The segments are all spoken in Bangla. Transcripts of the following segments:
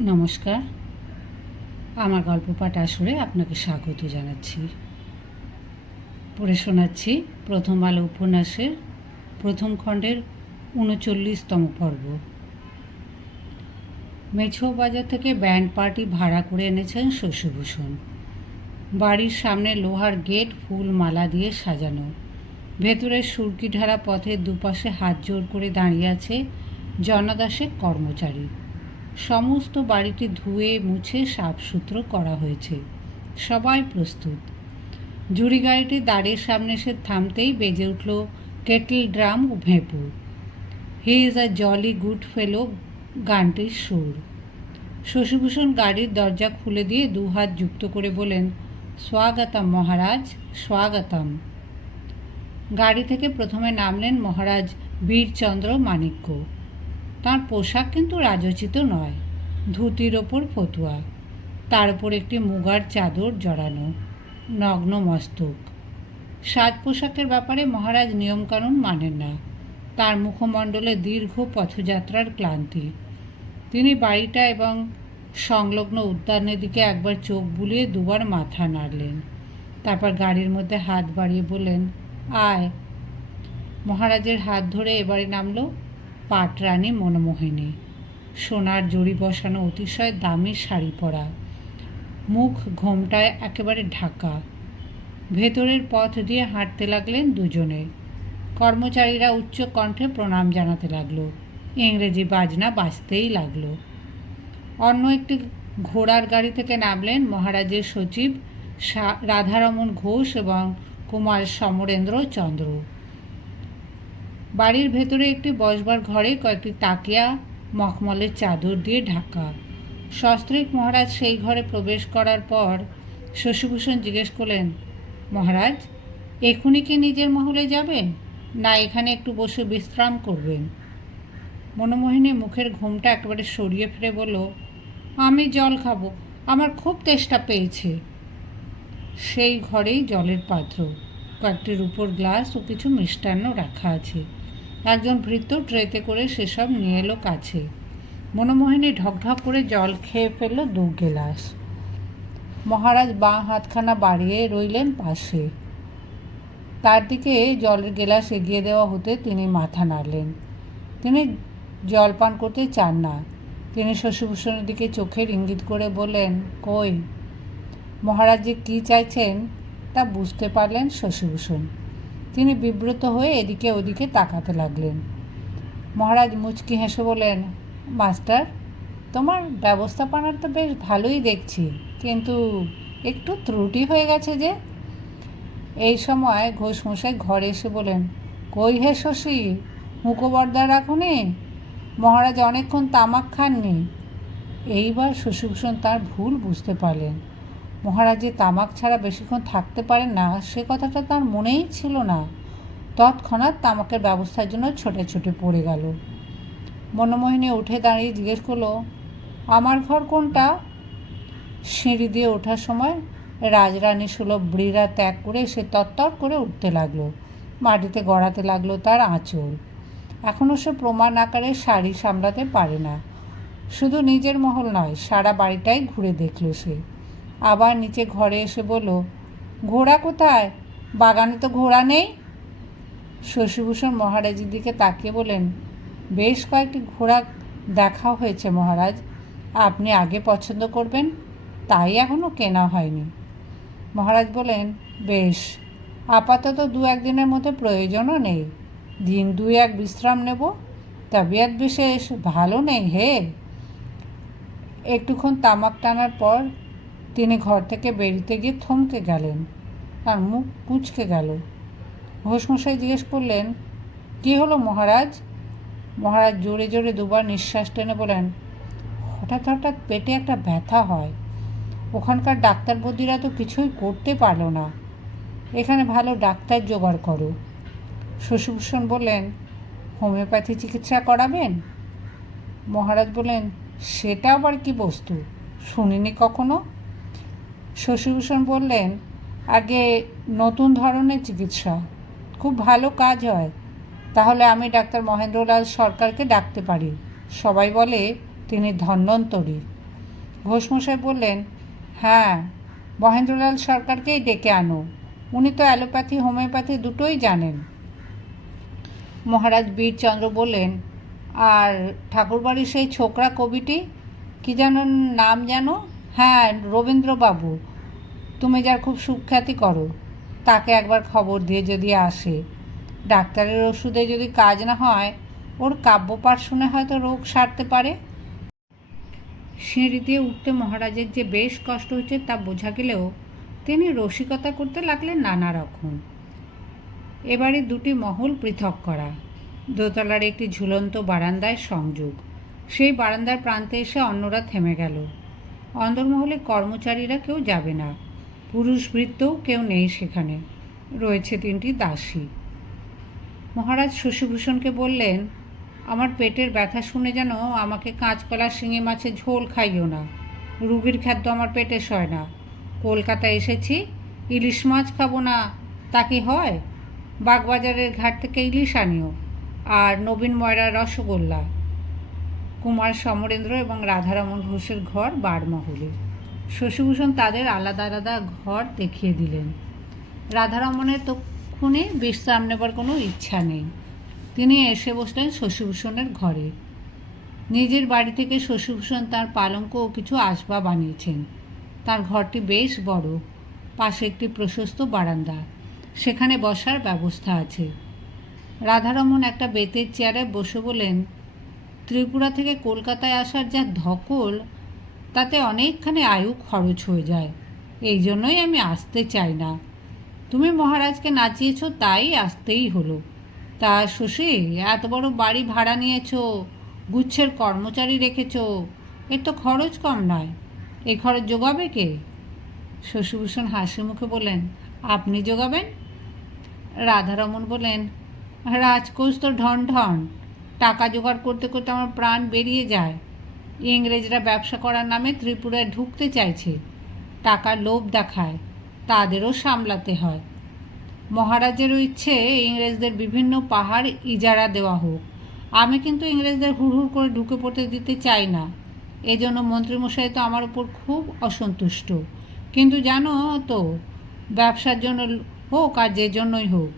নমস্কার, আমার গল্প পাঠ আসরে আপনাকে স্বাগত জানাচ্ছি। পড়ে শোনাচ্ছি প্রথম আলো উপন্যাসের প্রথম খণ্ডের ৩৯তম পর্ব। মেছো বাজার থেকে ব্যান্ড পার্টি ভাড়া করে এনেছেন শশীভূষণ। বাড়ির সামনে লোহার গেট ফুল মালা দিয়ে সাজানো। ভেতরের সুরকি ঢালা পথের দুপাশে হাত জোড় করে দাঁড়িয়ে আছে জনাদাসের কর্মচারী। সমস্ত বাড়িটি ধুয়ে মুছে সাফসুতরো করা হয়েছে। সবাই প্রস্তুত। জুড়ি গাড়িটি দাঁড়িয়ে সামনে এসে থামতেই বেজে উঠল কেটল ড্রাম ও ভেঁপু। He is a jolly good fellow গানটির সুর। শশীভূষণ গাড়ির দরজা খুলে দিয়ে দুহাত যুক্ত করে বলেন, স্বাগতম মহারাজ, স্বাগতম। গাড়ি থেকে প্রথমে নামলেন মহারাজ বীরচন্দ্র মাণিক্য। তাঁর পোশাক কিন্তু রাজোচিত নয়, ধুতির ওপর ফতুয়া, তার উপর একটি মুগার চাদর জড়ানো, নগ্ন মস্তক। সাজ পোশাকের ব্যাপারে মহারাজ নিয়মকানুন মানেন না। তার মুখমণ্ডলে দীর্ঘ পথযাত্রার ক্লান্তি। তিনি বাড়িটা এবং সংলগ্ন উদ্যানের দিকে একবার চোখ বুলিয়ে দুবার মাথা নাড়লেন। তারপর গাড়ির মধ্যে হাত বাড়িয়ে বললেন, আয়। মহারাজের হাত ধরে এবারে নামল পাটরানী মনমোহিনী। সোনার জড়ি বসানো অতিশয় দামি শাড়ি পরা, মুখ ঘোমটায় একেবারে ঢাকা। ভেতরের পথ দিয়ে হাঁটতে লাগলেন দুজনে। কর্মচারীরা উচ্চ কণ্ঠে প্রণাম জানাতে লাগলো। ইংরেজি বাজনা বাজতেই লাগলো। অন্য একটি ঘোড়ার গাড়ি থেকে নামলেন মহারাজের সচিব রাধারমণ ঘোষ এবং কুমার সমরেন্দ্র চন্দ্র। বাড়ির ভেতরে একটি বসবার ঘরে কয়েকটি তাকিয়া মখমলের চাদর দিয়ে ঢাকা। সস্ত্রীক মহারাজ সেই ঘরে প্রবেশ করার পর শশীভূষণ জিজ্ঞেস করলেন, মহারাজ, এখনই কি নিজের মহলে যাবেন, না এখানে একটু বসে বিশ্রাম করবেন? মনমোহিনী মুখের ঘুমটা একেবারে সরিয়ে ফেলে বলল, আমি জল খাবো, আমার খুব তেষ্টা পেয়েছে। সেই ঘরেই জলের পাত্র, কয়েকটি রূপোর গ্লাস ও কিছু মিষ্টান্ন রাখা আছে। একজন ভৃত্য ট্রেতে করে সেসব নিয়ে এলো কাছে। মনমোহিনী ঢকঢক করে জল খেয়ে ফেলল 2 গেলাস। মহারাজ বাঁ হাতখানা বাড়িয়ে রইলেন পাশে। তার দিকে জলের গেলাস এগিয়ে দেওয়া হতে তিনি মাথা নাড়লেন। তিনি জল পান করতে চান না। তিনি শশীভূষণের দিকে চোখের ইঙ্গিত করে বললেন, কই? মহারাজ যে কী চাইছেন তা বুঝতে পারলেন শশীভূষণ। তিনি বিব্রত হয়ে এদিকে ওদিকে তাকাতে লাগলেন। মহারাজ মুচকি হেসে বললেন, মাস্টার, তোমার ব্যবস্থাপনার তো বেশ ভালোই দেখছি, কিন্তু একটু ত্রুটি হয়ে গেছে যে। এই সময় ঘোষমশাই ঘরে এসে বলেন, কই হে শশী, মুখবর্দা রাখুনি? মহারাজ অনেকক্ষণ তামাক খাননি। এইবার শশীভূষণ তার ভুল বুঝতে পারলেন। মহারাজ যে তামাক ছাড়া বেশিক্ষণ থাকতে পারেন না সে কথাটা তার মনেই ছিল না। তৎক্ষণাৎ তামাকের ব্যবস্থার জন্য ছোটাছুটি পড়ে গেল। মনমোহিনী উঠে দাঁড়িয়ে জিজ্ঞেস করলো, আমার ঘর কোনটা? সিঁড়ি দিয়ে ওঠার সময় রাজরানী সুলভ ব্রীড়া ত্যাগ করে সে তত্তর করে উঠতে লাগলো। মাটিতে গড়াতে লাগলো তার আঁচল। এখনও সে প্রমাণ আকারে শাড়ি সামলাতে পারে না। শুধু নিজের মহল নয়, সারা বাড়িটাই ঘুরে দেখল সে। আবার নিচে ঘরে এসে বলল, ঘোড়া কোথায়? বাগানে তো ঘোড়া নেই। শশীভূষণ মহারাজের দিকে তাকিয়ে বলেন, বেশ কয়েকটি ঘোড়া দেখা হয়েছে মহারাজ, আপনি আগে পছন্দ করবেন, তাই এখনও কেনা হয়নি। মহারাজ বলেন, বেশ, আপাতত 2-1 দিনের মধ্যে প্রয়োজনও নেই। দিন 2-1 বিশ্রাম নেব। তবিয়ত বিশেষ ভালো নেই হে। একটুক্ষণ তামাক টানার পর তিনি ঘর থেকে বেরিয়ে গিয়ে থমকে গেলেন। তার মুখ কুঁচকে গেল। ঘোষমশাই জিজ্ঞেস করলেন, কী হলো মহারাজ? মহারাজ জোরে জোরে 2বার নিঃশ্বাস টেনে বলেন, হঠাৎ হঠাৎ পেটে একটা ব্যথা হয়। ওখানকার ডাক্তার বৌদিরা তো কিছুই করতে পারল না। এখানে ভালো ডাক্তার জোগাড় করো। শশীভূষণ বললেন, হোমিওপ্যাথি চিকিৎসা করাবেন? মহারাজ বললেন, সেটা আবার কি বস্তু, শুনিনি কখনো। শশীভূষণ বললেন, আগে নতুন ধরনের চিকিৎসা, খুব ভালো কাজ হয়। তাহলে আমি ডাক্তার মহেন্দ্রলাল সরকারকে ডাকতে পারি। সবাই বলে তিনি ধন্বন্তরী। ঘোষমশাই বললেন, হ্যাঁ, মহেন্দ্রলাল সরকারকেই ডেকে আনো, উনি তো অ্যালোপ্যাথি হোমিওপ্যাথি দুটোই জানেন। মহারাজ বীরচন্দ্র বললেন, আর ঠাকুরবাড়ির সেই ছোকরা কবিটি কি যেন নাম যেন? হ্যাঁ, রবীন্দ্রবাবু, তুমি যার খুব সুখ্যাতি করো, তাকে একবার খবর দিয়ে যদি আসে। ডাক্তারের ওষুধে যদি কাজ না হয়, ওর কাব্যপাঠ শুনে হয়তো রোগ সারতে পারে। সিঁড়ি দিয়ে উঠতে মহারাজের যে বেশ কষ্ট হচ্ছে তা বোঝা গেলেও তিনি রসিকতা করতে লাগলেন নানা রকম। এবারে দুটি মহল পৃথক করা, দোতলার একটি ঝুলন্ত বারান্দায় সংযোগ। সেই বারান্দার প্রান্তে এসে অন্যরা থেমে গেল। অন্দরমহলে কর্মচারীরা কেউ যাবে না, পুরুষ বৃত্তও কেউ নেই সেখানে, রয়েছে 3টি দাসী। মহারাজ শশীভূষণকে বললেন, আমার পেটের ব্যথা শুনে যেন আমাকে কাঁচকলা শিঙি মাছের ঝোল খাইও না, রুগীর খাদ্য আমার পেটে সয় না। কলকাতায় এসেছি, ইলিশ মাছ খাবো না তা কি হয়? বাগবাজারের ঘাট থেকে ইলিশ আনিও, আর নবীন ময়রার রসগোল্লা। কুমার সমরেন্দ্র এবং রাধারমণ ঘোষের ঘর বারমহলে। শশীভূষণ তাদের আলাদা আলাদা ঘর দেখিয়ে দিলেন। রাধারমণের তক্ষুনি বিশ্রাম নেবার কোনো ইচ্ছা নেই। তিনি এসে বসলেন শশীভূষণের ঘরে। নিজের বাড়ি থেকে শশীভূষণ তার পালঙ্ক ও কিছু আসবাব আনিয়েছেন। তার ঘরটি বেশ বড়, পাশে একটি প্রশস্ত বারান্দা, সেখানে বসার ব্যবস্থা আছে। রাধারমণ একটা বেতের চেয়ারে বসে বলেন, ত্রিপুরা থেকে কলকাতায় আসার যা ধকল, তাতে অনেকখানি আয়ু খরচ হয়ে যায়। এই জন্যই আমি আসতে চাই না। তুমি মহারাজকে নাচিয়েছ, তাই আসতেই হলো। তা শশী, এত বড় বাড়ি ভাড়া নিয়েছ, গুচ্ছের কর্মচারী রেখেছ, এর তো খরচ কম নয়। এই খরচ জোগাবে কে? শশীভূষণ হাসি মুখে বললেন, আপনি জোগাবেন? রাধারমণ বললেন, রাজকোষ তো ঢন ঢন, টাকা জোগাড় করতে করতে আমার প্রাণ বেরিয়ে যায়। ইংরেজরা ব্যবসা করার নামে ত্রিপুরায় ঢুকতে চাইছে, টাকার লোভ দেখায়, তাদেরও সামলাতে হয়। মহারাজেরও ইচ্ছে ইংরেজদের বিভিন্ন পাহাড় ইজারা দেওয়া হোক। আমি কিন্তু ইংরেজদের হুড় করে ঢুকে পড়তে দিতে চাই না। এজন্য মন্ত্রীমশাই তো আমার উপর খুব অসন্তুষ্ট। কিন্তু জানো তো, ব্যবসার জন্য হোক আর যে জন্যই হোক,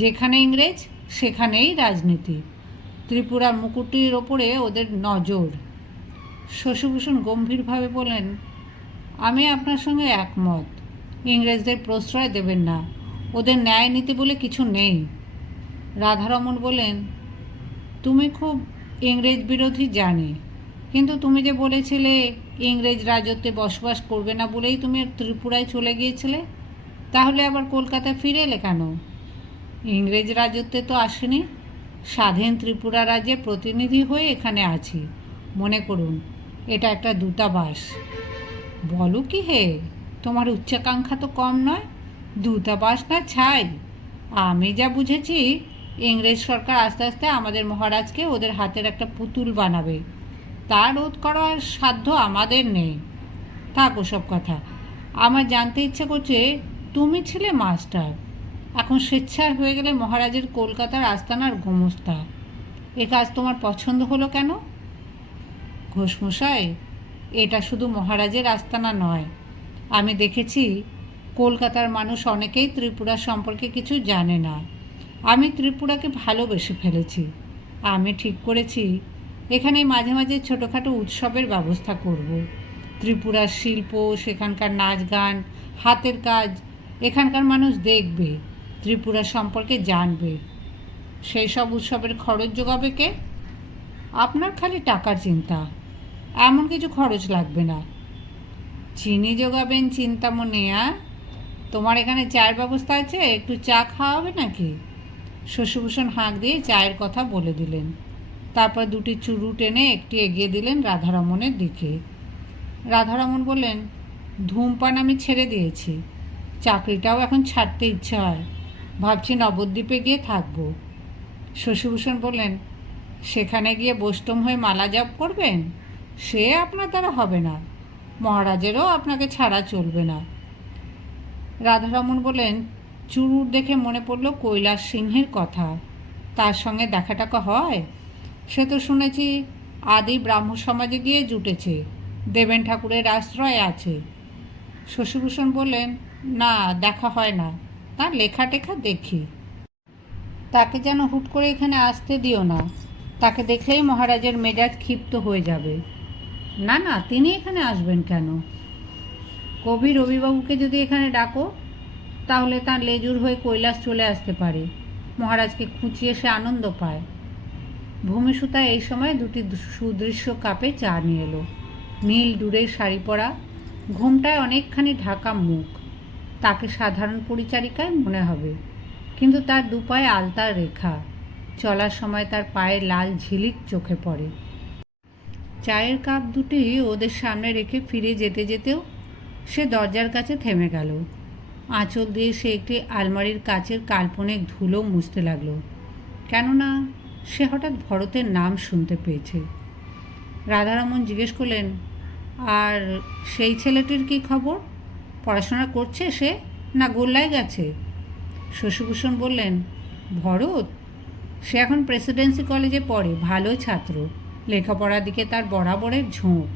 যেখানে ইংরেজ সেখানেই রাজনীতি। ত্রিপুরার মুকুটির ওপরে ওদের নজর। শশীভূষণ গম্ভীরভাবে বলেন, আমি আপনার সঙ্গে একমত। ইংরেজদের প্রশ্রয় দেবেন না, ওদের ন্যায় নীতি বলে কিছু নেই। রাধারমণ বলেন, তুমি খুব ইংরেজ বিরোধী জানি, কিন্তু তুমি যে বলেছিলে ইংরেজ রাজত্বে বসবাস করবে না বলেই তুমি ত্রিপুরায় চলে গিয়েছিলে, তাহলে আবার কলকাতায় ফিরে এলে কেন? ইংরেজ রাজত্বে তো আসেনি, স্বাধীন ত্রিপুরা রাজ্যের প্রতিনিধি হয়ে এখানে আছি। মনে করুন, এটা একটা দূতাবাস। বলো কি হে, তোমার উচ্চাকাঙ্ক্ষা তো কম নয়। দূতাবাস না ছাই। আমি যা বুঝেছি, ইংরেজ সরকার আস্তে আস্তে আমাদের মহারাজকে ওদের হাতের একটা পুতুল বানাবে। তা রোধ করার সাধ্য আমাদের নেই। থাক ওসব কথা। আমার জানতে ইচ্ছে করছে, তুমি ছিলে মাস্টার, এখন স্বেচ্ছায় হয়ে গেলে মহারাজের কলকাতার আস্তানার গোমস্তা। এ কাজ তোমার পছন্দ হলো কেন? ঘোষমশাই, এটা শুধু মহারাজের আস্তানা নয়। আমি দেখেছি কলকাতার মানুষ অনেকেই ত্রিপুরা সম্পর্কে কিছু জানে না। আমি ত্রিপুরাকে ভালোবেসে ফেলেছি। আমি ঠিক করেছি এখানে মাঝে মাঝে ছোটোখাটো উৎসবের ব্যবস্থা করব। ত্রিপুরার শিল্প, সেখানকার নাচ গান, হাতের কাজ এখানকার মানুষ দেখবে, ত্রিপুরা সম্পর্কে জানবে। সেই সব উৎসবের খরচ জোগাবে কে? আপনার খালি টাকার চিন্তা, এমন কিছু খরচ লাগবে না। চিনি জোগাবেন চিন্তা মনে? তোমার এখানে চায়ের ব্যবস্থা আছে, একটু চা খাওয়াবে নাকি? শশীভূষণ হাঁক দিয়ে চায়ের কথা বলে দিলেন। তারপর দুটি চুরুট এনে একটি এগিয়ে দিলেন রাধারমণের দিকে। রাধারমণ বললেন, ধূমপান আমি ছেড়ে দিয়েছি, চাকরিটাও এখন ছাড়তে ইচ্ছে হয়, ভাবছি নবদ্বীপে গিয়ে থাকবো। শশীভূষণ বললেন, সেখানে গিয়ে বৈষ্ণব হয়ে মালা জপ করবেন? সে আপনার দ্বারা হবে না, মহারাজেরও আপনাকে ছাড়া চলবে না। রাধারমণ বললেন, চুরুট দেখে মনে পড়ল কৈলাস সিংহের কথা। তার সঙ্গে দেখাটাকা হয়? সে তো শুনেছি আদি ব্রাহ্ম সমাজে গিয়ে জুটেছে, দেবেন ঠাকুরের আশ্রয় আছে। শশীভূষণ বললেন, না, দেখা হয় না, তার লেখা টেখা দেখি। তাকে যেন হুট করে এখানে আসতে দিও না, তাকে দেখলেই মহারাজের মেজাজ ক্ষিপ্ত হয়ে যাবে। না না, তিনি এখানে আসবেন কেন? কবি রবিবাবুকে যদি এখানে ডাকো, তাহলে তার লেজুর হয়ে কৈলাস চলে আসতে পারে, মহারাজকে খুঁচিয়ে সে আনন্দ পায়। ভূমিসুতা এই সময় দুটি সুদৃশ্য কাপে চা নিয়ে এলো। নীল ডুরের শাড়ি পরা, ঘোমটায় অনেকখানি ঢাকা মুখ। তাকে সাধারণ পরিচারিকায় মনে হবে, কিন্তু তার দুপায়ে আলতার রেখা। চলার সময় তার পায়ে লাল ঝিলিক চোখে পড়ে। চায়ের কাপ দুটি ওদের সামনে রেখে ফিরে যেতে যেতেও সে দরজার কাছে থেমে গেল। আঁচল দিয়ে সে একটি আলমারির কাচের কাল্পনিক ধুলো মুছতে লাগলো, কেননা সে হঠাৎ ভরতের নাম শুনতে পেয়েছে। রাধারমণ জিজ্ঞেস করলেন, আর সেই ছেলেটির কী খবর? পড়াশোনা করছে সে, না গোল্লায় গেছে? শশীভূষণ বললেন, ভরত? সে এখন প্রেসিডেন্সি কলেজে পড়ে, ভালো ছাত্র, লেখাপড়ার দিকে তার বরাবরের ঝোঁক।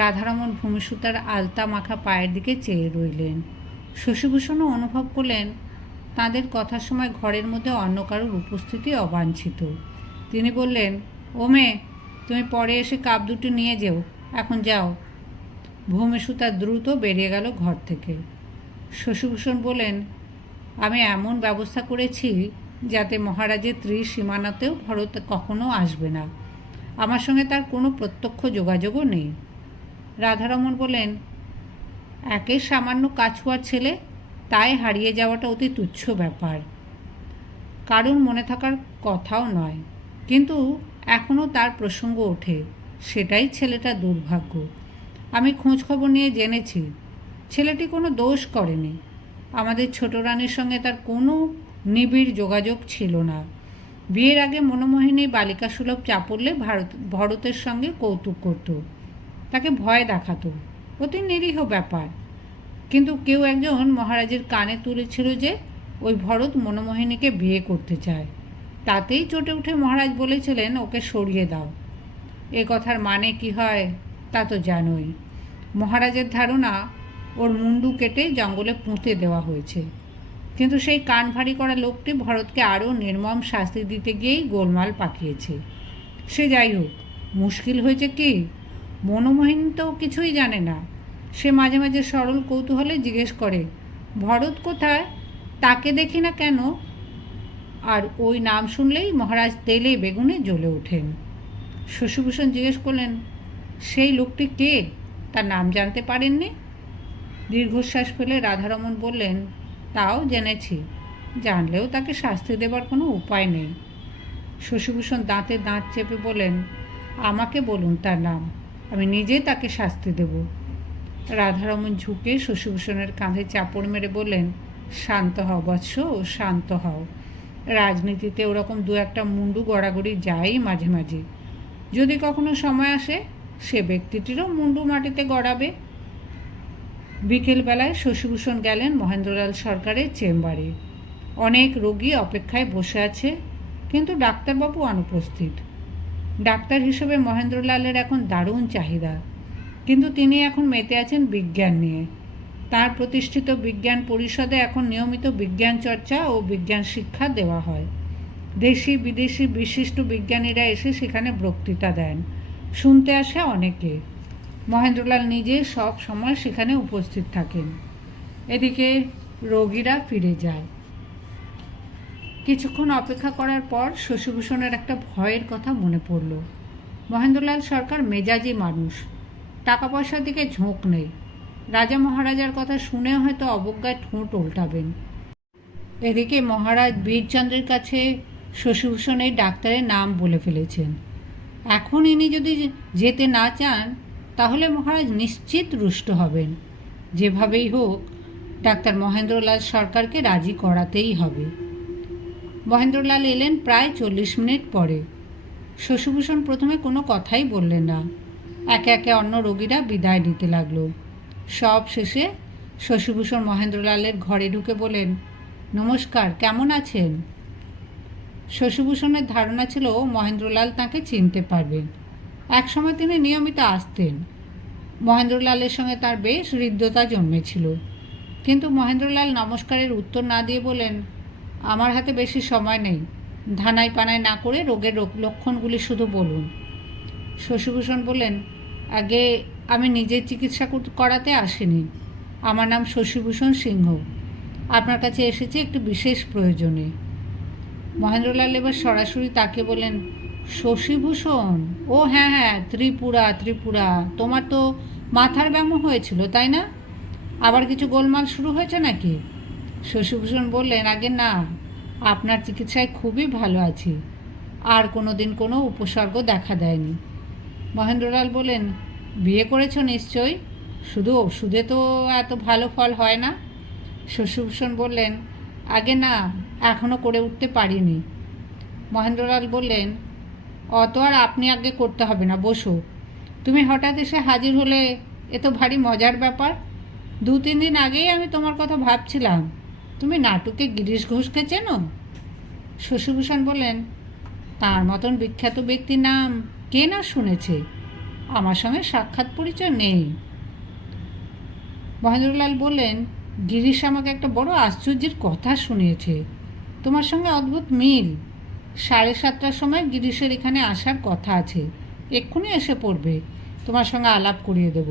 রাধারমণ ভূমিসুতার আলতা মাখা পায়ের দিকে চেয়ে রইলেন। শশীভূষণও অনুভব করলেন তাঁদের কথার সময় ঘরের মধ্যে অন্য কারোর উপস্থিতি অবাঞ্ছিত। তিনি বললেন, ও মেয়ে, তুমি পরে এসে কাপ দুটি নিয়ে যেও, এখন যাও। ভূমিসুতা দ্রুত বেরিয়ে গেল ঘর থেকে। শশীভূষণ বললেন, আমি এমন ব্যবস্থা করেছি যাতে মহারাজের ত্রিসীমানাতেও ভরত কখনো আসবে না। আমার সঙ্গে তার কোনো প্রত্যক্ষ যোগাযোগও নেই। রাধারমণ বললেন, একে সামান্য কাছুয়ার ছেলে, তাই হারিয়ে যাওয়াটা অতি তুচ্ছ ব্যাপার, কারণ মনে থাকার কথাও নয়, কিন্তু এখনও তার প্রসঙ্গ ওঠে, সেটাই ছেলেটার দুর্ভাগ্য। আমি খোঁজখবর নিয়ে জেনেছি, ছেলেটি কোনো দোষ করেনি। আমাদের ছোট রানীর সঙ্গে তার কোনো নিবিড় যোগাযোগ ছিল না। বিয়ের আগে মনোমোহিনী বালিকা সুলভ চাপড়লে ভরতের সঙ্গে কৌতুক করত, তাকে ভয় দেখাতো, অতি নিরীহ ব্যাপার। কিন্তু কেউ একজন মহারাজের কানে তুলেছিল যে ওই ভরত মনোমোহিনীকে বিয়ে করতে চায়। তাতেই চটে উঠে মহারাজ বলেছিলেন, ওকে সরিয়ে দাও। এ কথার মানে কি হয় তা তো জানোই। মহারাজের ধারণা ওর মুন্ডু কেটে জঙ্গলে পুঁতে দেওয়া হয়েছে। কিন্তু সেই কান ভারী করা লোকটি ভরতকে আরও নির্মম শাস্তি দিতে গিয়েই গোলমাল পাকিয়েছে। সে যাই হোক, মুশকিল হয়েছে কি, মনোমোহিনী তো কিছুই জানে না। সে মাঝে মাঝে সরল কৌতূহলে জিজ্ঞেস করে, ভরত কোথায়, তাকে দেখি না কেন? আর ওই নাম শুনলেই মহারাজ তেলে বেগুনে জ্বলে ওঠেন। শশীভূষণ জিজ্ঞেস করলেন, সেই লোকটি কে, তার নাম জানতে পারেননি? দীর্ঘশ্বাস ফেলে রাধারমণ বললেন, তাও জেনেছি, জানলেও তাকে শাস্তি দেবার কোনো উপায় নেই। শশীভূষণ দাঁতে দাঁত চেপে বললেন, আমাকে বলুন তার নাম, আমি নিজে তাকে শাস্তি দেব। রাধারমণ ঝুঁকে শশীভূষণের কাঁধে চাপড় মেরে বললেন, শান্ত হও বৎস, শান্ত হও। রাজনীতিতে ওরকম দু একটা মুন্ডু গড়াগড়ি যায় মাঝে মাঝে। যদি কখনো সময় আসে, সে ব্যক্তিটিরও মুন্ডু মাটিতে গড়াবে। বিকেলবেলায় শশীভূষণ গেলেন মহেন্দ্রলাল সরকারের চেম্বারে। অনেক রোগী অপেক্ষায় বসে আছে, কিন্তু ডাক্তারবাবু অনুপস্থিত। ডাক্তার হিসেবে মহেন্দ্রলালের এখন দারুণ চাহিদা, কিন্তু তিনি এখন মেতে আছেন বিজ্ঞান নিয়ে। তার প্রতিষ্ঠিত বিজ্ঞান পরিষদে এখন নিয়মিত বিজ্ঞান চর্চা ও বিজ্ঞান শিক্ষা দেওয়া হয়। দেশি বিদেশি বিশিষ্ট বিজ্ঞানীরা এসে সেখানে বক্তৃতা দেন, শুনতে আসে অনেকে। মহেন্দ্রলাল নিজে সব সময় সেখানে উপস্থিত থাকেন। এদিকে রোগীরা ফিরে যায়। কিছুক্ষণ অপেক্ষা করার পর শশীভূষণের একটা ভয়ের কথা মনে পড়ল। মহেন্দ্রলাল সরকার মেজাজি মানুষ, টাকা পয়সার দিকে ঝোঁক নেই। রাজা মহারাজার কথা শুনে হয়তো অবজ্ঞায় ঠোঁট উল্টাবেন। এদিকে মহারাজ বীরচন্দ্রের কাছে শশীভূষণের ডাক্তারের নাম বলে ফেলেছেন। এখন ইনি যদি যেতে না চান, তাহলে মহারাজ নিশ্চিত রুষ্ট হবেন। যেভাবেই হোক ডাক্তার মহেন্দ্রলাল সরকারকে রাজি করাতেই হবে। মহেন্দ্রলাল এলেন প্রায় 40 মিনিট পরে। শশীভূষণ প্রথমে কোনো কথাই বললেন না। একে একে অন্য রোগীরা বিদায় নিতে লাগলো। সব শেষে শশীভূষণ মহেন্দ্রলালের ঘরে ঢুকে বলেন, নমস্কার, কেমন আছেন? শশীভূষণের ধারণা ছিল মহেন্দ্রলাল তাঁকে চিনতে পারবেন। একসময় তিনি নিয়মিত আসতেন, মহেন্দ্রলালের সঙ্গে তার বেশ হৃদ্যতা জন্মেছিল, কিন্তু মহেন্দ্রলাল নমস্কারের উত্তর না দিয়ে বলেন, আমার হাতে বেশি সময় নেই, ধানাই পানাই না করে রোগের লক্ষণগুলি শুধু বলুন। শশীভূষণ বললেন, আগে আমি নিজের চিকিৎসা করাতে আসিনি, আমার নাম শশীভূষণ সিংহ, আপনার কাছে এসেছি একটু বিশেষ প্রয়োজনে। মহেন্দ্রলাল এবার সরাসরি তাকে বলেন, শশীভূষণ? ও হ্যাঁ হ্যাঁ, ত্রিপুরা ত্রিপুরা, তোমার তো মাথার ব্যামো হয়েছিল তাই না? আবার কিছু গোলমাল শুরু হয়েছে নাকি? শশীভূষণ বললেন, আগে না, আপনার চিকিৎসায় খুবই ভালো আছি, আর কোনো দিন কোনো উপসর্গ দেখা দেয়নি। মহেন্দ্রলাল বলেন, বিয়ে করেছ নিশ্চয়ই, শুধু ওষুধে তো এত ভালো ফল হয় না। শশীভূষণ বললেন, আগে না, এখনও করে উঠতে পারিনি। মহেন্দ্রলাল বললেন, অত আর আপনি আগে করতে হবে না, বসো। তুমি হঠাৎ এসে হাজির হলে, এ তো ভারী মজার ব্যাপার। 2-3 দিন আগেই আমি তোমার কথা ভাবছিলাম। তুমি নাটকে গিরিশ ঘোষকে চেনো? শশীভূষণ বললেন, তার মতন বিখ্যাত ব্যক্তির নাম কে না শুনেছে? আমার সঙ্গে সাক্ষাৎ পরিচয় নেই। মহেন্দ্রলাল বললেন, গিরিশ আমাকে একটা বড় আশ্চর্যের কথা শুনিয়েছে। তোমার সঙ্গে অদ্ভুত মিল। 7:30টার সময় গিরিশের এখানে আসার কথা আছে, এক্ষুনি এসে পড়বে, তোমার সঙ্গে আলাপ করিয়ে দেব।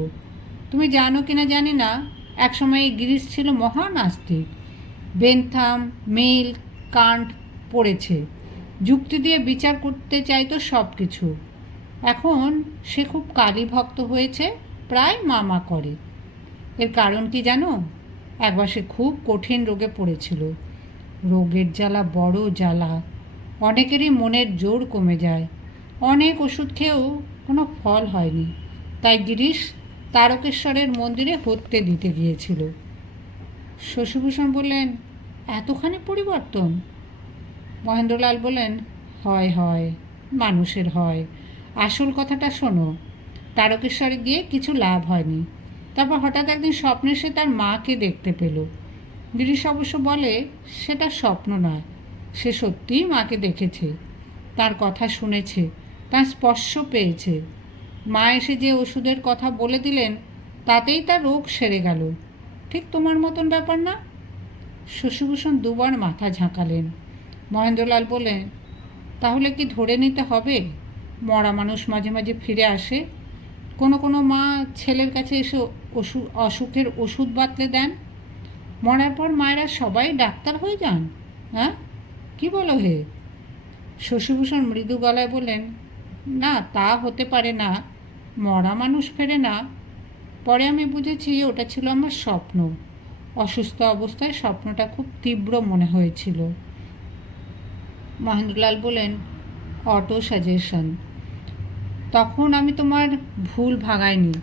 তুমি জানো কিনা জানি না, একসময় এই গিরিশ ছিল মহানাস্তিক। বেন্থাম, মিল, কান্ট পড়েছে, যুক্তি দিয়ে বিচার করতে চাইতো সব কিছু। এখন সে খুব কালী ভক্ত হয়েছে, প্রায় মামা করে। এর কারণ কি জানো? একবার সে খুব কঠিন রোগে পড়েছিল। রোগের জ্বালা বড় জ্বালা, অনেকেরই মনের জোর কমে যায়। অনেক ওষুধ খেয়েও কোনো ফল হয়নি, তাই গিরিশ তারকেশ্বরের মন্দিরে হত্যে দিতে গিয়েছিল। শশীভূষণ বললেন, এতখানি পরিবর্তন? মহেন্দ্রলাল বললেন, হয় হয়, মানুষের হয়। আসল কথাটা শোনো, তারকেশ্বরে গিয়ে কিছু লাভ হয়নি। তারপর হঠাৎ একদিন স্বপ্নে সে তার মাকে দেখতে পেল। গিরিশ অবশ্য বলে সেটা স্বপ্ন নয়, সে সত্যিই মাকে দেখেছে, তার কথা শুনেছে, তার স্পর্শ পেয়েছে। মা এসে যে ওষুধের কথা বলে দিলেন, তাতেই তার রোগ সেরে গেল। ঠিক তোমার মতন ব্যাপার না? শশীভূষণ দুবার মাথা ঝাঁকালেন। মহেন্দ্রলাল বললেন, তাহলে কি ধরে নিতে হবে মরা মানুষ মাঝে মাঝে ফিরে আসে? কোনো কোনো মা ছেলের কাছে এসে অসুখের ওষুধ বাতলে দেন। মরার পর মায়েরা সবাই ডাক্তার হয়ে যান? হ্যাঁ, কি বলো হে? শশীভূষণ মৃদু গলায় বললেন, না, তা হতে পারে না, মরা মানুষ ফেরে না। পরে আমি বুঝেছি ওটা ছিল আমার স্বপ্ন। অসুস্থ অবস্থায় স্বপ্নটা খুব তীব্র মনে হয়েছিল। মহেন্দ্রলাল বলেন, অটো সাজেশন। তখন আমি তোমার ভুল ভাঙাইনি।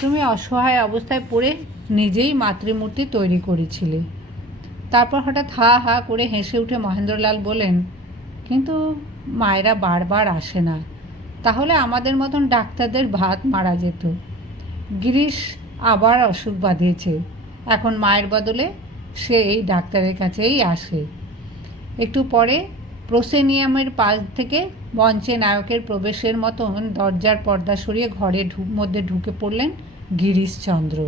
তুমি অসহায় অবস্থায় পড়ে নিজেই মাতৃমূর্তি তৈরি করেছিলে। তারপর হঠাৎ হা হা করে হেসে উঠে মহেন্দ্রলাল বলেন, কিন্তু মায়েরা বারবার আসে না, তাহলে আমাদের মতন ডাক্তারদের ভাত মারা যেত। গিরিশ আবার অসুখ বাঁধিয়েছে, এখন মায়ের বদলে সে এই ডাক্তারের কাছেই আসে। একটু পরে প্রসেনিয়ামের পাশ থেকে মঞ্চে নায়কের প্রবেশের মতন দরজার পর্দা সরিয়ে ঘরের মধ্যে ঢুকে পড়লেন গিরিশচন্দ্র।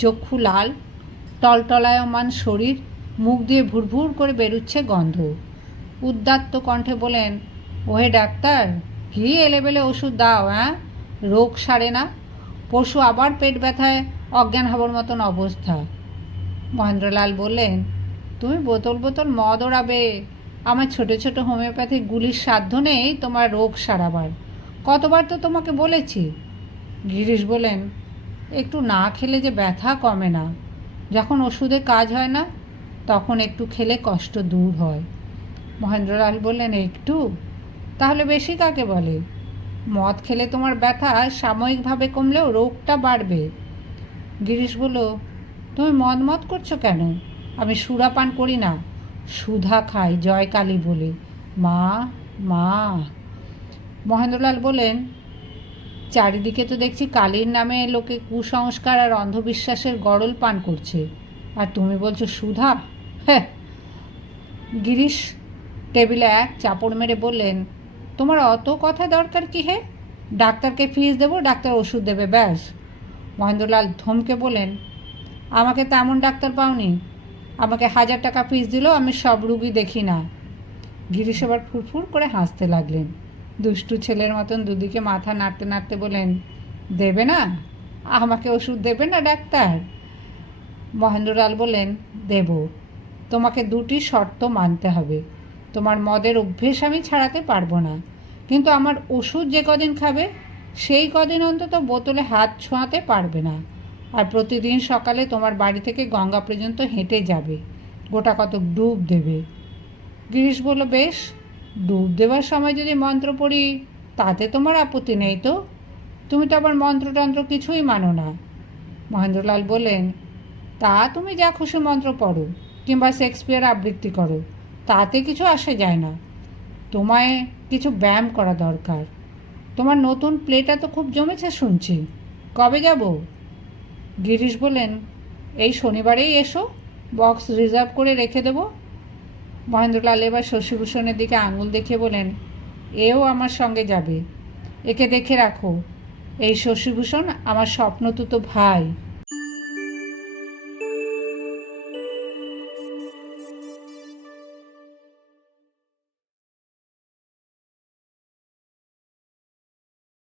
চক্ষু লাল, টলটলায়মান শরীর, মুখ দিয়ে ভুরভুর করে বেরুচ্ছে গন্ধ। উদ্দাত্ত কণ্ঠে বলেন, ওহে ডাক্তার, কী এলেবেলে ওষুধ দাও, হ্যাঁ? রোগ সারে না, পরশু আবার পেট ব্যথায় অজ্ঞান হবার মতন অবস্থা। মহেন্দ্রলাল বললেন, তুমি বোতল বোতল মদ ওড়াবে, আমার ছোটো ছোটো হোমিওপ্যাথিক গুলির সাধ্য নেই তোমার রোগ সারাবার। কতবার তো তোমাকে বলেছি। গিরিশ বলেন, একটু না খেলে যে ব্যথা কমে না, যখন ওষুধে কাজ হয় না তখন একটু খেলে কষ্ট দূর হয়। মহেন্দ্রলাল বললেন, একটু? তাহলে বেশি কাকে বলে? মদ খেলে তোমার ব্যথা সাময়িকভাবে কমলেও রোগটা বাড়বে। গিরিশ বলল, তুমি মদ করছো কেন? আমি সুরা পান করি না, সুধা খাই জয়কালী বলে। মা মা। মহেন্দ্রলাল বলেন, চারিদিকে তো দেখছি কালীর নামে লোকে কুসংস্কার আর অন্ধবিশ্বাসের গরল পান করছে, আর তুমি বলছো সুধা? হ্যাঁ। গিরিশ টেবিলে এক চাপড় মেরে বললেন, তোমার অত কথা দরকার কি হে? ডাক্তারকে ফিস দেবো, ডাক্তার ওষুধ দেবে, ব্যাস। মহেন্দ্রলাল ধমকে বলেন, আমাকে তেমন ডাক্তার পাওনি, আমাকে 1000 টাকা ফিস দিলেও আমি সব রুগী দেখি না। গিরিশ আবার ফুরফুর করে হাসতে লাগলেন। দুষ্টু ছেলের মতন দুদিকে মাথা নাড়তে নাড়তে বলেন, দেবে না? আমাকে ওষুধ দেবে না ডাক্তার? মহেন্দ্রলাল বললেন, দেব। তোমাকে 2টি শর্ত মানতে হবে। তোমার মদের অভ্যেস আমি ছাড়াতে পারবো না, কিন্তু আমার ওষুধ যে কদিন খাবে সেই কদিন অন্তত বোতলে হাত ছোঁয়াতে পারবে না। আর প্রতিদিন সকালে তোমার বাড়ি থেকে গঙ্গা পর্যন্ত হেঁটে যাবে, গোটা কতক ডুব দেবে। গিরিশ বলল, বেশ, ডুব দেওয়ার সময় যদি মন্ত্র পড়ি তাতে তোমার আপত্তি নেই তো? তুমি তো আবার মন্ত্রতন্ত্র কিছুই মানো না। মহেন্দ্রলাল বললেন, তা তুমি যা খুশি মন্ত্র পড়ো কিংবা শেক্সপিয়ার আবৃত্তি করো, তাতে কিছু আসে যায় না। তোমায় কিছু ব্যায়াম করা দরকার। তোমার নতুন প্লেটা তো খুব জমেছে শুনছি, কবে যাব? গিরিশ বললেন, এই শনিবারেই এসো, বক্স রিজার্ভ করে রেখে দেবো। মহেন্দ্রলাল এবার শশীভূষণের দিকে আঙুল দেখিয়ে বলেন, এও আমার সঙ্গে যাবে, একে দেখে রাখো। এই শশীভূষণ আমার স্বপ্নতুতো ভাই।